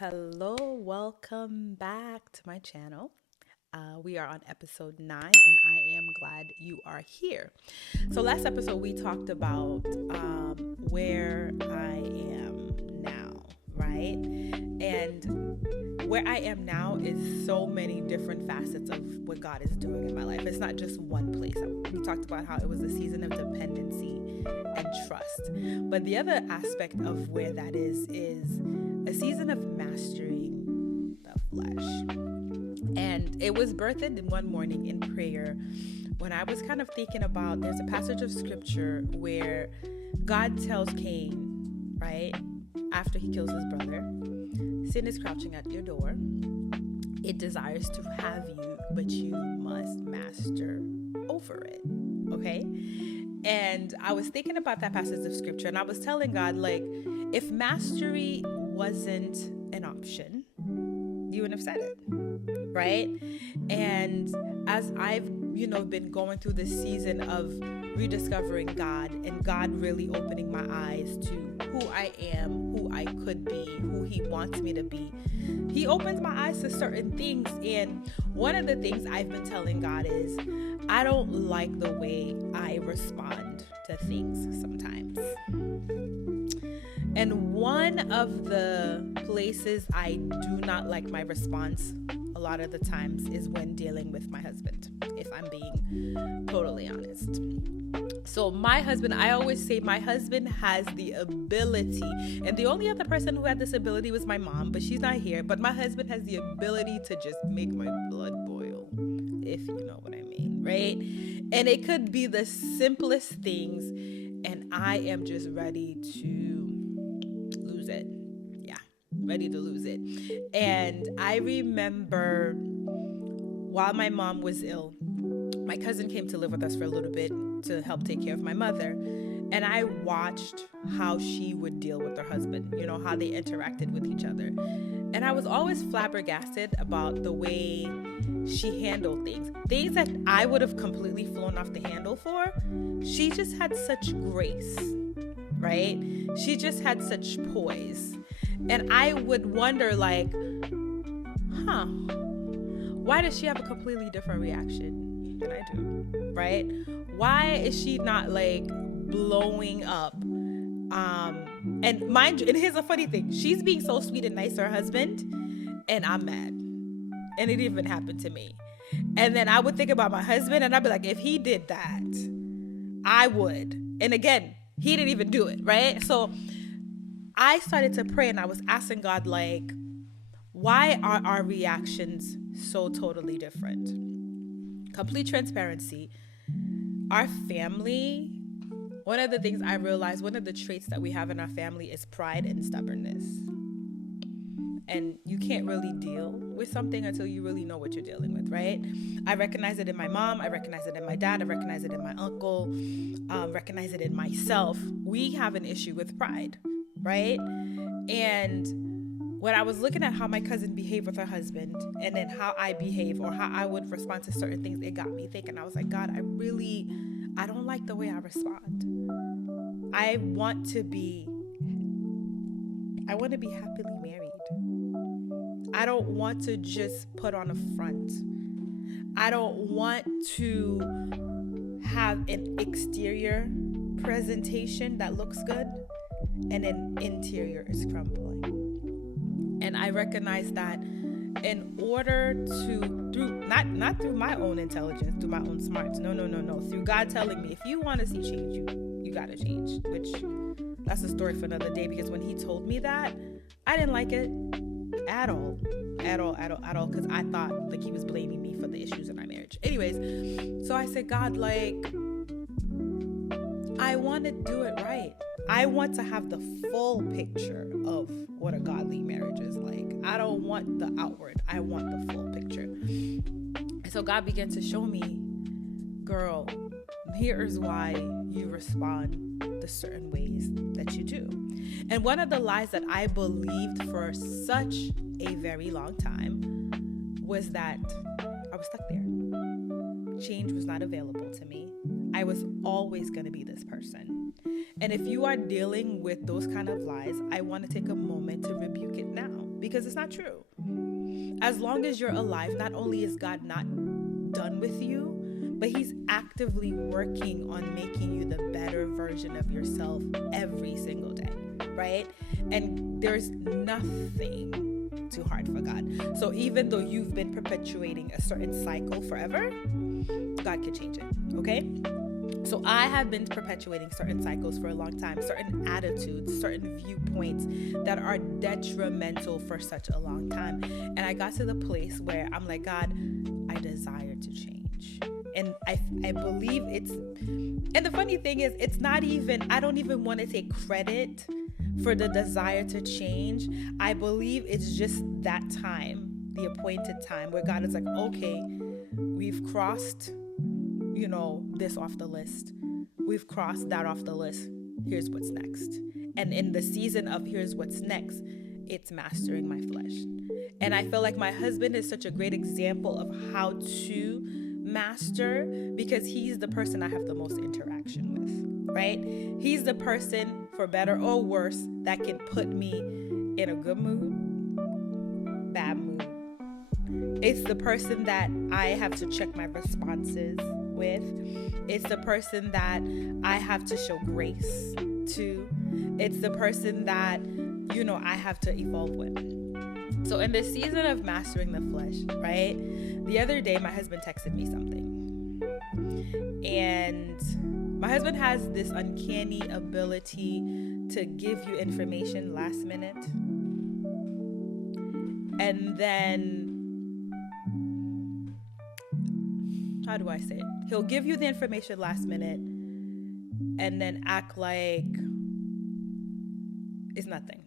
Hello. Welcome back to my channel. We are on episode 9, and I am glad you are here. So, last episode, we talked about where I am now, right? And where I am now is so many different facets of what God is doing in my life. It's not just one place. We talked about how it was a season of dependency and trust. But the other aspect of where that is a season of mastering the flesh. And it was birthed in one morning in prayer when I was kind of thinking about, there's a passage of scripture where God tells Cain, right, after he kills his brother, sin is crouching at your door. It desires to have you, but you must master over it. Okay? And I was thinking about that passage of scripture, and I was telling God, like, if mastery wasn't an option, you wouldn't have said it, right? And as I've, been going through this season of rediscovering God and God really opening my eyes to who I am, who I could be, who He wants me to be, He opens my eyes to certain things. And one of the things I've been telling God is, I don't like the way I respond to things sometimes. And one of the places I do not like my response a lot of the times is when dealing with my husband, if I'm being totally honest. So my husband, I always say my husband has the ability, and the only other person who had this ability was my mom, but she's not here. But my husband has the ability to just make my blood boil, if you know what I mean, right? And it could be the simplest things, and I am just ready to lose it. Yeah, ready to lose it. And I remember while my mom was ill, my cousin came to live with us for a little bit to help take care of my mother. And I watched how she would deal with her husband, how they interacted with each other. And I was always flabbergasted about the way she handled things that I would have completely flown off the handle for. She just had such grace, right? She just had such poise. And I would wonder, like, why does she have a completely different reaction than I do, right? Why is she not like blowing up? And mind you, and here's a funny thing. She's being so sweet and nice to her husband, and I'm mad. And it even happened to me. And then I would think about my husband, and I'd be like, if he did that, I would. And again, he didn't even do it, right? So I started to pray, and I was asking God, like, why are our reactions so totally different? Complete transparency. Our family, one of the things I realized, one of the traits that we have in our family is pride and stubbornness. And you can't really deal with something until you really know what you're dealing with, right? I recognize it in my mom. I recognize it in my dad. I recognize it in my uncle. Recognize it in myself. We have an issue with pride, right? And when I was looking at how my cousin behaved with her husband and then how I behave or how I would respond to certain things, it got me thinking. I was like, God, I don't like the way I respond. I want to be happily married. I don't want to just put on a front. I don't want to have an exterior presentation that looks good and an interior is crumbling. And I recognize that in order to, not through my own intelligence, through my own smarts, no, through God telling me, if you want to see change, you got to change, which that's a story for another day, because when He told me that, I didn't like it at all, because I thought like He was blaming me for the issues in my marriage. Anyways, so I said, God, like, I want to do it right. I want to have the full picture of what a godly marriage is like. I don't want the outward. I want the full picture. And so God began to show me, girl, here is why you respond the certain ways that you do. And one of the lies that I believed for such a very long time was that I was stuck there. Change was not available to me. I was always going to be this person. And if you are dealing with those kind of lies, I want to take a moment to rebuke it now. because it's not true. As long as you're alive, not only is God not done with you, but he's actively working on making you the better version of yourself every single day, right? And there's nothing too hard for God. So even though you've been perpetuating a certain cycle forever, God can change it, okay? So I have been perpetuating certain cycles for a long time, certain attitudes, certain viewpoints that are detrimental for such a long time. And I got to the place where I'm like, God, I desire to change. And I believe it's, and the funny thing is, it's not even, I don't even want to take credit for the desire to change. I believe it's just that time, the appointed time, where God is like, okay, we've crossed, this off the list. We've crossed that off the list. Here's what's next. And in the season of here's what's next, it's mastering my flesh. And I feel like my husband is such a great example of how to master, because he's the person I have the most interaction with, right? He's the person, for better or worse, that can put me in a good mood, bad mood. It's the person that I have to check my responses with. It's the person that I have to show grace to. It's the person that, I have to evolve with. So in the season of mastering the flesh, right? The other day, my husband texted me something. And my husband has this uncanny ability to give you information last minute. And then, how do I say it? He'll give you the information last minute and then act like it's nothing,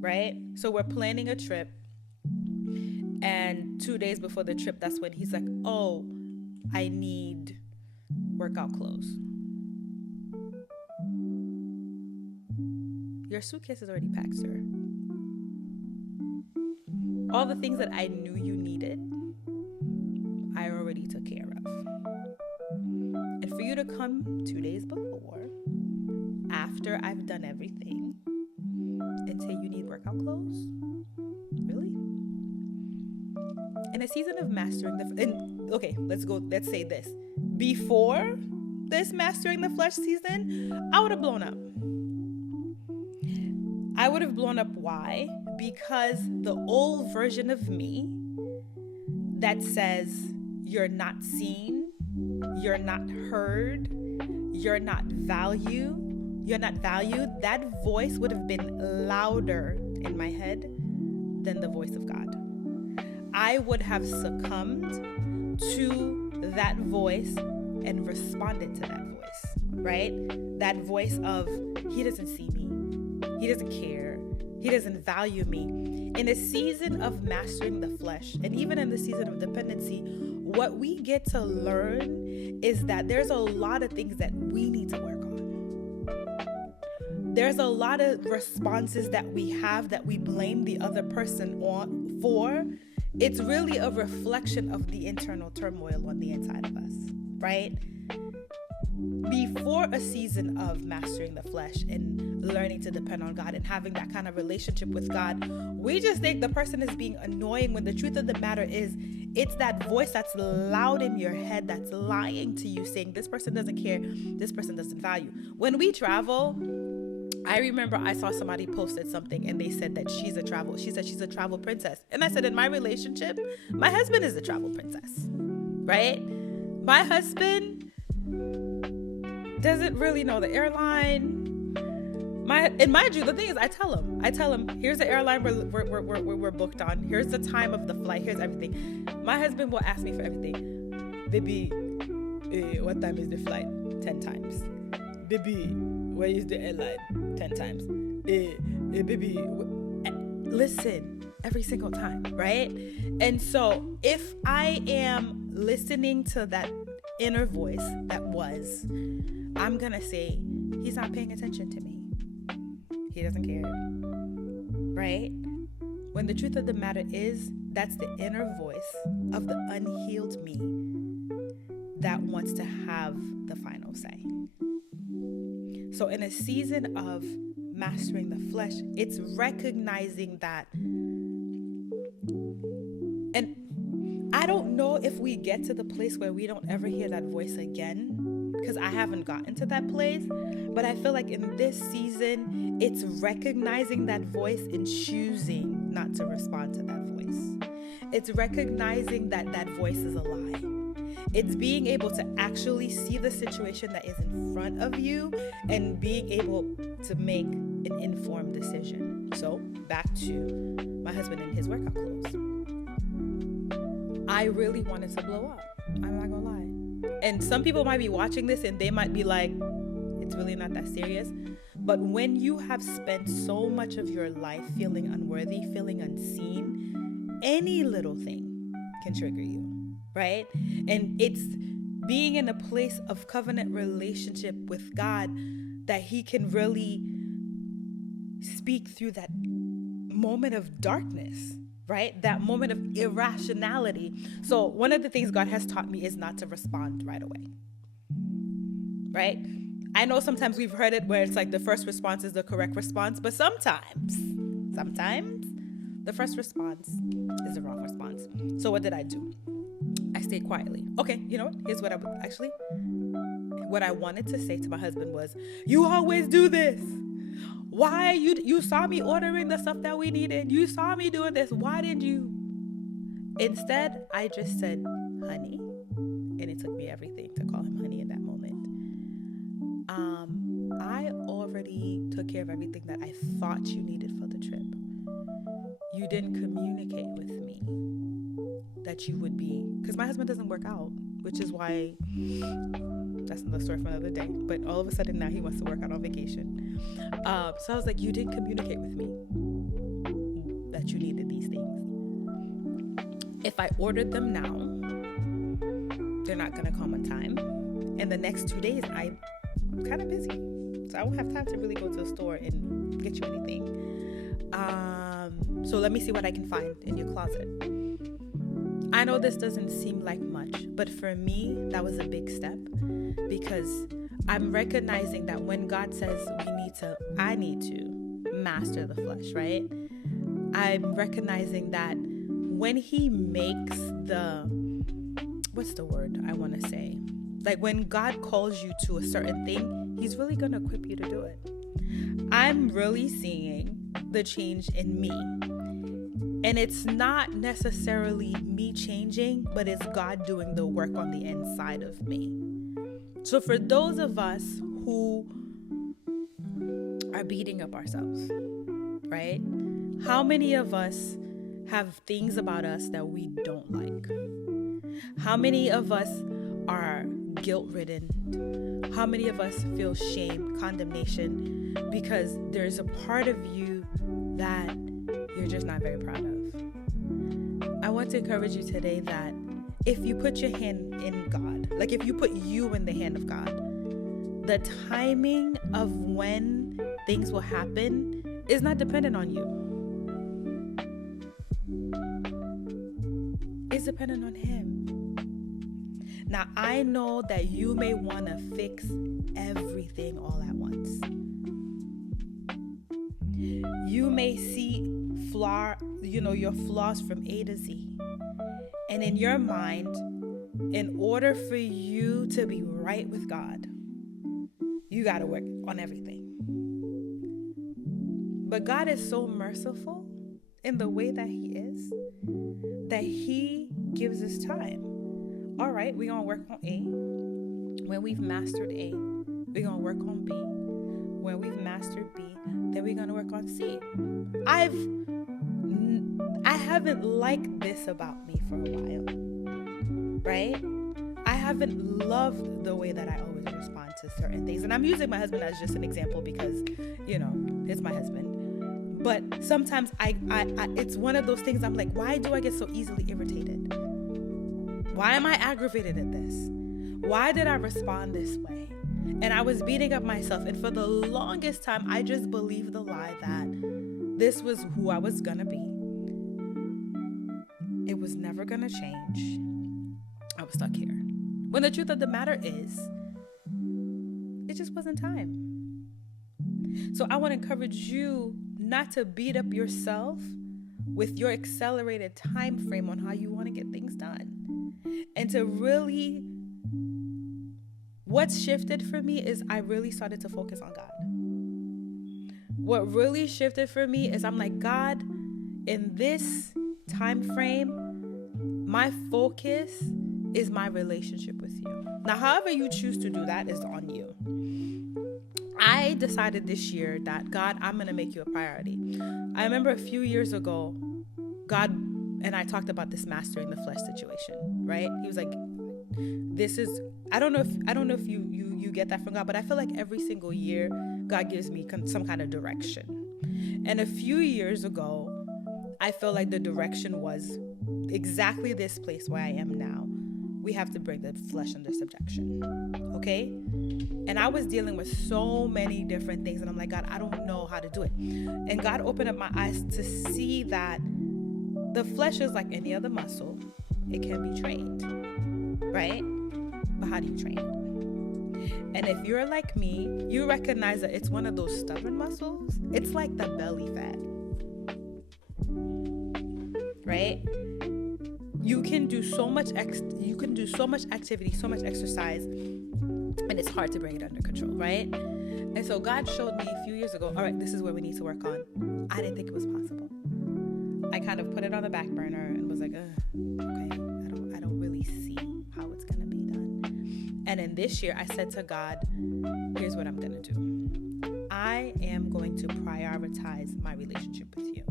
right? So we're planning a trip, and 2 days before the trip, that's when he's like, oh, I need workout clothes. Your suitcase is already packed, sir. All the things that I knew you needed, I already took care of. And for you to come 2 days before, after I've done everything, and say you need workout clothes? Really? In a season of mastering let's say this. Before this mastering the flesh season, I would have blown up. I would have blown up. Why? Because the old version of me that says you're not seen, you're not heard, you're not valued, that voice would have been louder in my head than the voice of God. I would have succumbed to that voice and responded to that voice, right? That voice of, he doesn't see me, he doesn't care, he doesn't value me. In a season of mastering the flesh, and even in the season of dependency, what we get to learn is that there's a lot of things that we need to work on. There's a lot of responses that we have that we blame the other person for. It's really a reflection of the internal turmoil on the inside of us, right? Before a season of mastering the flesh and learning to depend on God and having that kind of relationship with God, we just think the person is being annoying, when the truth of the matter is, it's that voice that's loud in your head that's lying to you, saying this person doesn't care, this person doesn't value. When we travel, I remember I saw somebody posted something and they said that she said she's a travel princess. And I said, in my relationship, my husband is a travel princess, right? My husband doesn't really know the airline. And mind you, the thing is, I tell him, here's the airline we're booked on. Here's the time of the flight. Here's everything. My husband will ask me for everything. Baby, what time is the flight? 10 times. Baby, where is the airline? 10 times. Baby, listen, every single time, right? And so if I am listening to that inner voice I'm gonna say, he's not paying attention to me. He doesn't care, right? When the truth of the matter is, that's the inner voice of the unhealed me that wants to have the final say. So in a season of mastering the flesh, it's recognizing that. And I don't know if we get to the place where we don't ever hear that voice again, because I haven't gotten to that place. But I feel like in this season, it's recognizing that voice and choosing not to respond to that voice. It's recognizing that that voice is a lie. It's being able to actually see the situation that is in front of you and being able to make an informed decision. So back to my husband in his workout clothes. I really wanted to blow up. I'm not gonna lie. And some people might be watching this and they might be like, it's really not that serious. But when you have spent so much of your life feeling unworthy, feeling unseen, any little thing can trigger you, right? And it's being in a place of covenant relationship with God that He can really speak through that moment of darkness, right? That moment of irrationality. So one of the things God has taught me is not to respond right away, right? I know sometimes we've heard it where it's like the first response is the correct response, but sometimes the first response is the wrong response. So what did I do? I stayed quietly. Okay, you know what? Here's what what I wanted to say to my husband was, you always do this. Why you saw me ordering the stuff that we needed. You saw me doing this. Why did you? Instead, I just said, honey, and it took me everything to call him honey in that moment. I already took care of everything that I thought you needed for the trip. You didn't communicate with me that you would be, because my husband doesn't work out, which is why, that's another story for another day, but all of a sudden now he wants to work out on vacation. So I was like, you didn't communicate with me that you needed these things. If I ordered them now, they're not going to come on time. And the next 2 days, I'm kind of busy. So I won't have time to really go to the store and get you anything. So let me see what I can find in your closet. I know this doesn't seem like much, but for me, that was a big step, because I'm recognizing that when God says I need to master the flesh, right? I'm recognizing that when He makes what's the word I want to say? Like when God calls you to a certain thing, He's really going to equip you to do it. I'm really seeing the change in me. And it's not necessarily me changing, but it's God doing the work on the inside of me. So for those of us who are beating up ourselves, right? How many of us have things about us that we don't like? How many of us are guilt-ridden? How many of us feel shame, condemnation, because there's a part of you that you're just not very proud of? I want to encourage you today that if you put your hand in God, like if you put you in the hand of God, the timing of when things will happen is not dependent on you. It's dependent on Him. Now, I know that you may want to fix everything all at once. You may see your flaws from A to Z. And in your mind, in order for you to be right with God, you got to work on everything. But God is so merciful in the way that He is, that He gives us time. All right, we're going to work on A. When we've mastered A, we're going to work on B. When we've mastered B, then we're going to work on C. I haven't liked this about me for a while, right? I haven't loved the way that I always respond to certain things. And I'm using my husband as just an example because, it's my husband. But sometimes I it's one of those things I'm like, why do I get so easily irritated? Why am I aggravated at this? Why did I respond this way? And I was beating up myself. And for the longest time, I just believed the lie that this was who I was going to be. It was never going to change. I was stuck here. When the truth of the matter is, it just wasn't time. So I want to encourage you not to beat up yourself with your accelerated time frame on how you want to get things done. And to really, what's shifted for me is I really started to focus on God. What really shifted for me is I'm like, God, in this time frame, my focus is my relationship with you. Now, however you choose to do that is on you. I decided this year that, God, I'm going to make you a priority. I remember a few years ago, God and I talked about this mastering the flesh situation, right? He was like, this is, I don't know if you get that from God, but I feel like every single year God gives me some kind of direction. And a few years ago, I feel like the direction was exactly this place where I am now. We have to bring the flesh under subjection. Okay? And I was dealing with so many different things. And I'm like, God, I don't know how to do it. And God opened up my eyes to see that the flesh is like any other muscle. It can be trained. Right? But how do you train it? And if you're like me, you recognize that it's one of those stubborn muscles. It's like the belly fat. Right? You can do so much activity, so much exercise, and it's hard to bring it under control, right? And so God showed me a few years ago, all right, this is where we need to work on. I didn't think it was possible. I kind of put it on the back burner and was like, okay, I don't really see how it's gonna be done. And then this year I said to God, here's what I'm gonna do. I am going to prioritize my relationship with you.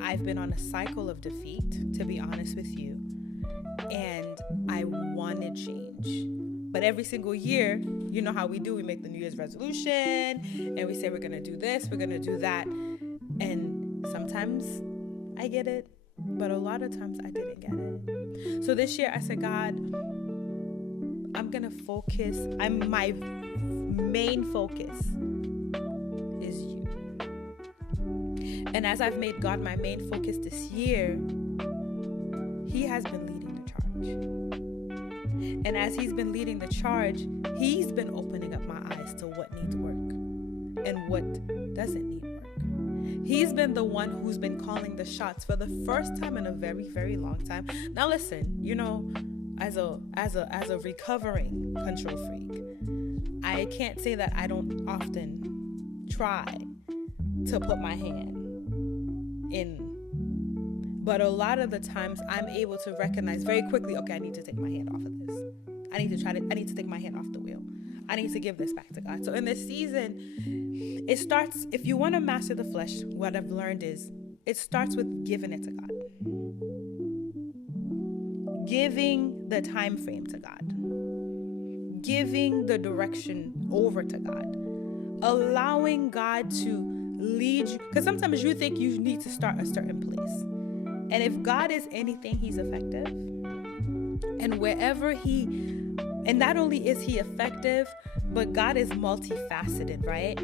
I've been on a cycle of defeat, to be honest with you, and I want to change. But every single year, you know how we do, we make the New Year's resolution, and we say we're going to do this, we're going to do that, and sometimes I get it, but a lot of times I didn't get it. So this year I said, God, I'm going to focus, my main focus is you. And as I've made God my main focus this year, He has been leading the charge. And as He's been leading the charge, He's been opening up my eyes to what needs work and what doesn't need work. He's been the one who's been calling the shots for the first time in a very, very long time. Now listen, you know, as a recovering control freak, I can't say that I don't often try to put my hand in, but a lot of the times I'm able to recognize very quickly, okay, I need to take my hand off of this. I need to take my hand off the wheel. I need to give this back to God. So in this season, it starts, if you want to master the flesh, what I've learned is it starts with giving it to God. Giving the time frame to God. Giving the direction over to God. Allowing God to lead you, because sometimes you think you need to start a certain place, and if God is anything, He's effective. And wherever and not only is He effective, but God is multifaceted, right?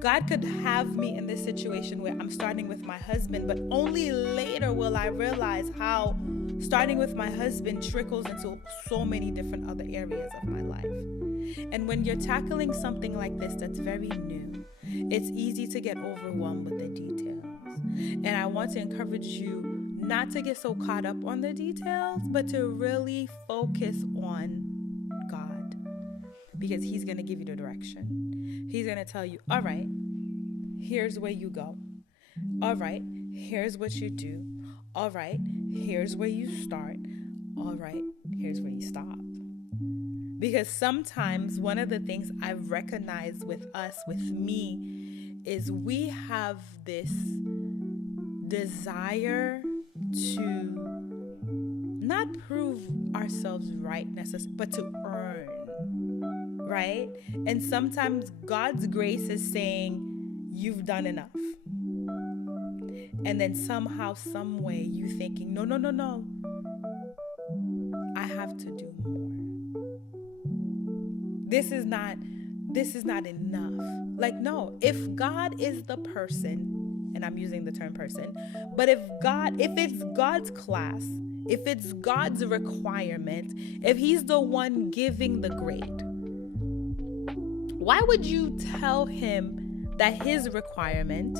God could have me in this situation where I'm starting with my husband, but only later will I realize how starting with my husband trickles into so many different other areas of my life. And when you're tackling something like this that's very new, it's easy to get overwhelmed with the details. And I want to encourage you not to get so caught up on the details, but to really focus on God, because He's going to give you the direction. He's going to tell you, all right, here's where you go. All right, here's what you do. All right, here's where you start. All right, here's where you stop. Because sometimes one of the things I've recognized with us, with me, is we have this desire to not prove ourselves right necessarily, but to earn, right? And sometimes God's grace is saying, you've done enough. And then somehow, some way, you thinking, no, I have to do more. This is not enough. Like, no, if God is the person, and I'm using the term person, but if it's God's class, if it's God's requirement, if He's the one giving the grade, why would you tell Him that his requirement,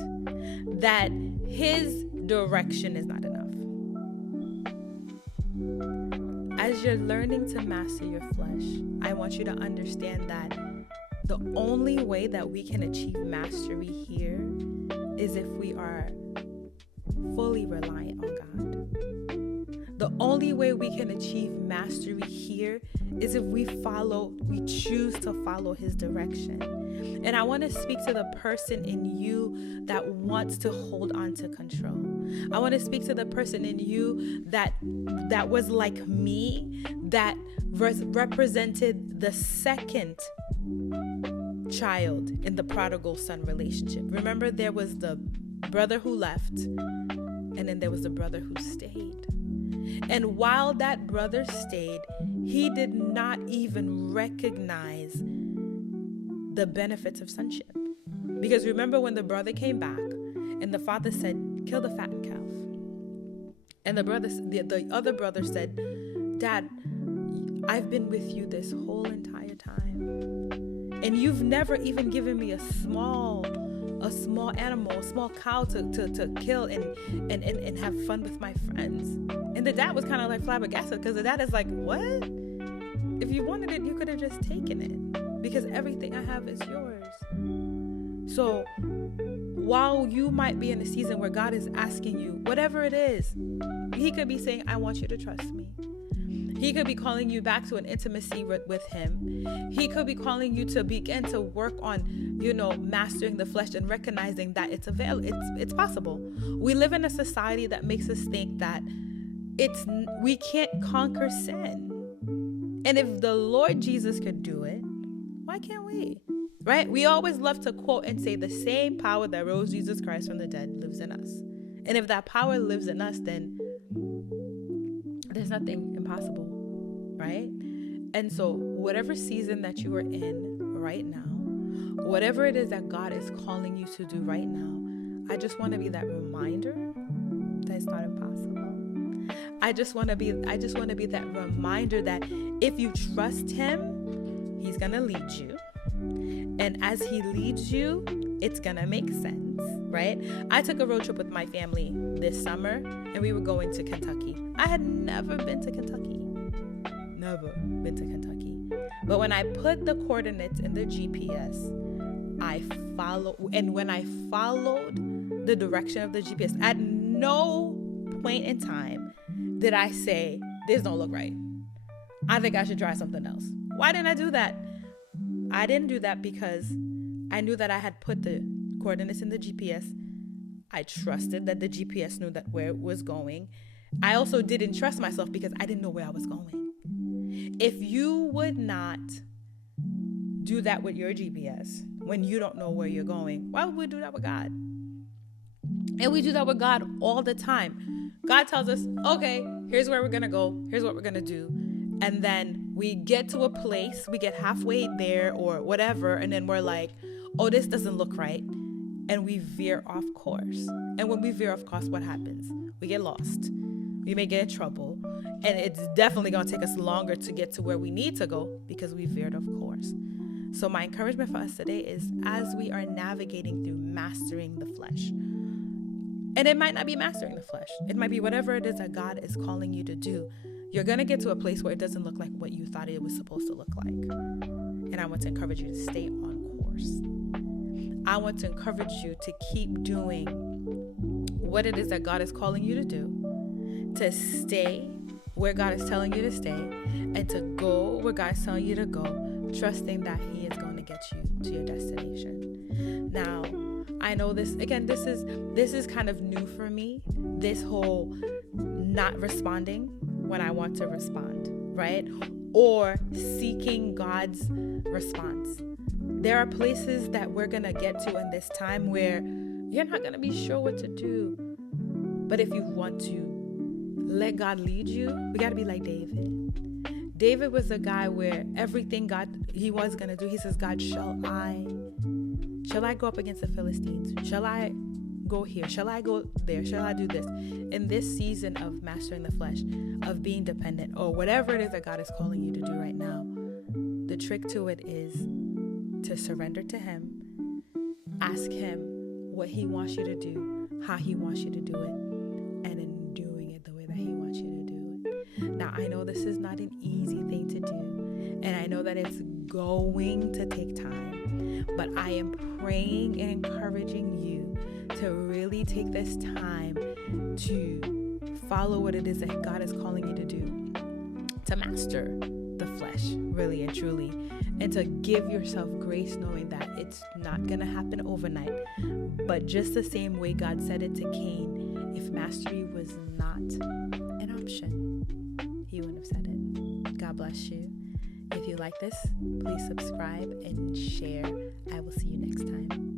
that his direction is not enough. As you're learning to master your flesh, I want you to understand that the only way that we can achieve mastery here is if we are fully reliant on God. The only way we can achieve mastery here is if we choose to follow his direction. And I want to speak to the person in you that wants to hold on to control. I want to speak to the person in you that was like me, that represented the second child in the prodigal son relationship. Remember, there was the brother who left, and then there was the brother who stayed. And while that brother stayed, he did not even recognize the benefits of sonship. Because remember when the brother came back and the father said, kill the fattened calf. And the other brother said, Dad, I've been with you this whole entire time, and you've never even given me a small animal, a small cow to kill and have fun with my friends. And the dad was kind of like flabbergasted, because the dad is like, what? If you wanted it, you could have just taken it, because everything I have is yours. So while you might be in a season where God is asking you, whatever it is, he could be saying, I want you to trust me. He could be calling you back to an intimacy with him. He could be calling you to begin to work on, mastering the flesh and recognizing that it's possible. We live in a society that makes us think that we can't conquer sin. And if the Lord Jesus could do it, why can't we? Right? We always love to quote and say the same power that rose Jesus Christ from the dead lives in us. And if that power lives in us, then there's nothing impossible, right? And so whatever season that you are in right now, whatever it is that God is calling you to do right now, I just want to be that reminder that it's not impossible. I just want to be that reminder that if you trust him, he's going to lead you. And as he leads you, it's going to make sense, right? I took a road trip with my family this summer, and we were going to Kentucky. I had never been to Kentucky. Never been to Kentucky. But when I put the coordinates in the GPS, I followed. And when I followed the direction of the GPS, at no point in time did I say, this don't look right. I think I should try something else. Why didn't I do that? I didn't do that because I knew that I had put the coordinates in the GPS. I trusted that the GPS knew that where it was going. I also didn't trust myself because I didn't know where I was going. If you would not do that with your GPS when you don't know where you're going, why would we do that with God? And we do that with God all the time. God tells us, okay, here's where we're going to go. Here's what we're going to do. And then we get to a place, we get halfway there or whatever, and then we're like, oh, this doesn't look right. And we veer off course. And when we veer off course, what happens? We get lost. We may get in trouble. And it's definitely going to take us longer to get to where we need to go because we veered off course. So my encouragement for us today is, as we are navigating through mastering the flesh, and it might not be mastering the flesh, it might be whatever it is that God is calling you to do, you're going to get to a place where it doesn't look like what you thought it was supposed to look like. And I want to encourage you to stay on course. I want to encourage you to keep doing what it is that God is calling you to do, to stay where God is telling you to stay, and to go where God is telling you to go, trusting that he is going to get you to your destination. Now, I know this is kind of new for me, this whole not responding when I want to respond, right? Or seeking God's response. There are places that we're going to get to in this time where you're not going to be sure what to do. But if you want to let God lead you, we got to be like David. David was a guy where everything he was going to do, he says, God, shall I go up against the Philistines? Shall I go here? Shall I go there? Shall I do this? In this season of mastering the flesh, of being dependent, or whatever it is that God is calling you to do right now, the trick to it is to surrender to him Ask him what he wants you to do, how he wants you to do it, and in doing it the way that he wants you to do it. Now, I know this is not an easy thing to do, and I know that it's going to take time, but I am praying and encouraging you to really take this time to follow what it is that God is calling you to do, to master the flesh, really and truly, and to give yourself grace, knowing that it's not going to happen overnight. But just the same way God said it to Cain, if mastery was not an option, he wouldn't have said it. God bless you. If you like this, please subscribe and share. I will see you next time.